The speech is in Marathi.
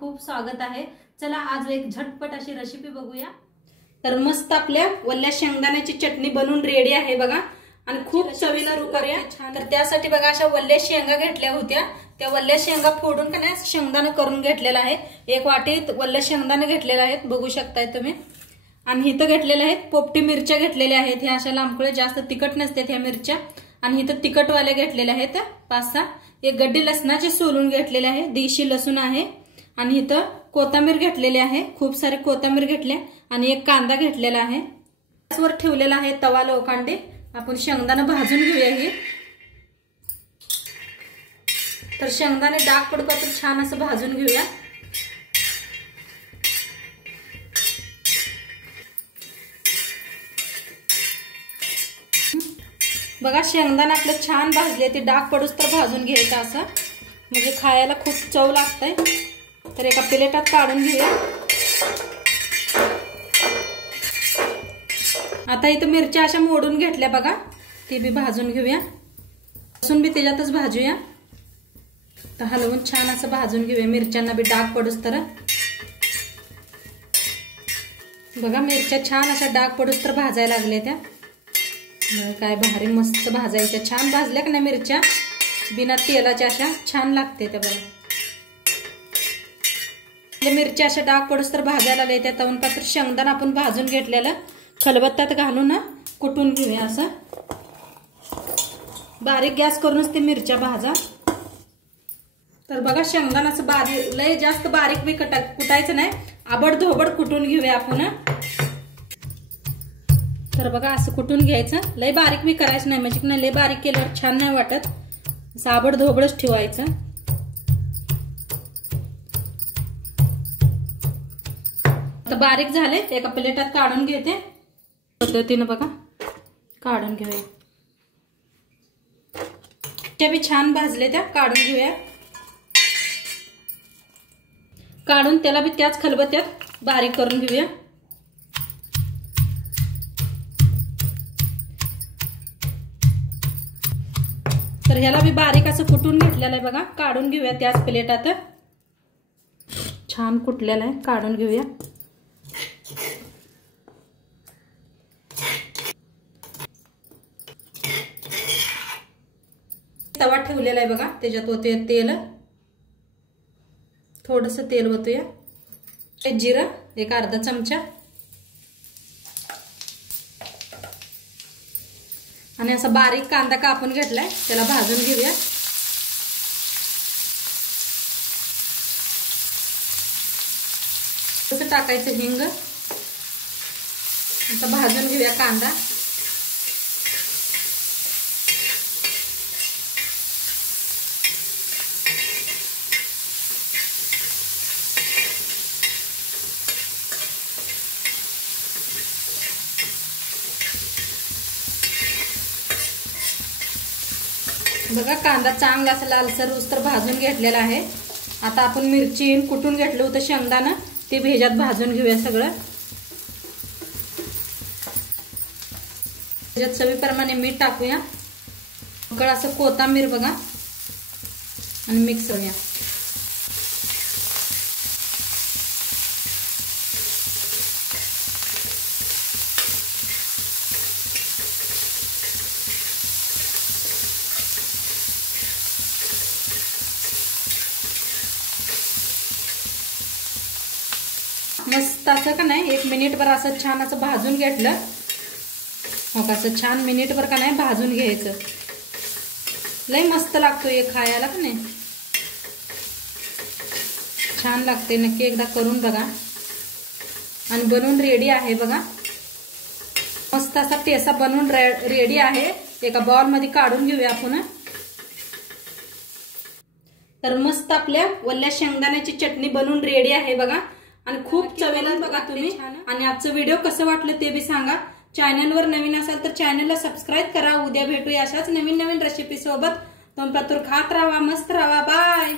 खूप स्वागत आहे। चला आज एक झटपट अशी रेसिपी बघूया। तर मस्त आपल्या वल्ल्या शेंगदाण्याची चटणी बनवून रेडी आहे बघा आणि खूप चवीला करूया। तर त्यासाठी बघा अशा वल्ल्या शेंगा घेतल्या होत्या, त्या वल्ल्या शेंगा फोडून का नाही शेंगदाणे करून घेतलेला आहे। एक वाटीत वल्ल्या शेंगदाणे घेतलेले आहेत, बघू शकताय तुम्ही। आणि इथं घेतलेल्या आहेत पोपटी मिरच्या घेतलेल्या आहेत, ह्या अशा लांबकुळे जास्त तिखट नसतात ह्या मिरच्या। आणि इथं तिखटवाल्या घेतलेल्या आहेत 5-6। एक गड्डी लसणाचे सोलून घेतलेले आहे, देशी लसूण आहे। आणि इथं कोथिंबीर घेतलेली आहे, खूप सारे कोथिंबीर घेतले आणि एक कांदा घेतलेला आहे। गॅसवर ठेवलेला आहे तवा लोखंडी, आपण शेंगदाणे भाजून घेऊया। हे तर शेंगदाणे डाग पडतात छान असं भाजून घेऊया। बघा शेंगदाणे आपलं छान भाजले, ते डाग पडूस तर भाजून घ्यायचं असं, म्हणजे खायला खूप चव लागतंय। तर एका प्लेटात काढून घेऊया। आता इथं मिरच्या अशा मोडून घेतल्या बघा, ती बी भाजून घेऊया। लसूण बी त्याच्यातच भाजूया। तर हलवून छान असं भाजून घेऊया, मिरच्यांना बी डाग पडूस तर। बघा मिरच्या छान अशा डाग पडूस तर भाजायला लागल्या त्या। काय भारी मस्त भाजायच्या, छान भाजल्या का नाही मिरच्या बिना तेलाच्या अशा छान लागते त्या। बघा मिरच्या अशा डाग पडूस तर भाजायला लागल्या त्या। तवून पात्र शेंगदाणा आपण भाजून घेतलेलं खलबत्त्यात घालून कुटून घेऊया असं। बारीक गॅस करूनच ते मिरच्या भाजा। तर बघा शेंगदाणाचं बारीक लय जास्त बारीक बी कुटायचं नाही, आबडधोबड कुटून घेऊया आपण। तर बघा असं कुटून घ्यायचं, लय बारीक बी करायचं नाही, म्हणजे नाही लय बारीक केल्यावर छान नाही वाटत, असं आबडधोबडच ठेवायचं। तर बारीक झाले, एका प्लेटात काढून घेते पद्धतीनं बघा, काढून घेऊया। त्या बी छान भाजले त्या, काढून घेऊया। काढून त्याला बी त्याच खलबत्त्यात बारीक करून घेऊया। तर ह्याला बी बारीक असं कुटून घेतलेलं आहे बघा, काढून घेऊया त्याच प्लेटात। छान कुटलेलं आहे, काढून घेऊया। तवा ठेवलेला आहे बघा, त्याच्यात ओतूया तेल, थोडस तेल ओतूया। जिरं एक अर्धा चमचा आणि असा बारीक कांदा कापून घेतलाय, त्याला भाजून घेऊया। तसं टाकायचं हिंग, आता भाजून घेऊया कांदा। बघा कांदा चांगला असं लालसर उस्तर भाजून घेतलेला आहे। आता आपण मिरची कुटून घेतलं होतं शेंगदाणा, ते भेजात भाजून घेऊया सगळं। त्याच्यात चवीप्रमाणे मीठ टाकूया, सगळं असं कोथिंबीर बघा आणि मिक्स करूया। मस्त असं का नाही 1 मिनिटभर असं छान असं भाजून घेतलं, मग असं छान मिनिटभर का नाही भाजून घ्यायचं। लय मस्त लागतो हे खायला का नाही, छान लागते। नक्की एकदा करून बघा। आणि बनवून रेडी आहे बघा, मस्त असा ठेचा बनवून रेडी आहे। एका बाउल मध्ये काढून घेऊया आपण। तर मस्त आपल्या वल्ल्या शेंगदाण्याची चटणी बनवून रेडी आहे बघा आणि खूप चवीला बघा तुम्ही। आणि आजचं व्हिडिओ कसं वाटलं ते बी सांगा। चॅनलवर नवीन असाल तर चॅनलला सबस्क्राईब करा। उद्या भेटूया अशाच नवीन नवीन रेसिपी सोबत। तोपर्यंत खात राहा, मस्त राहा, बाय।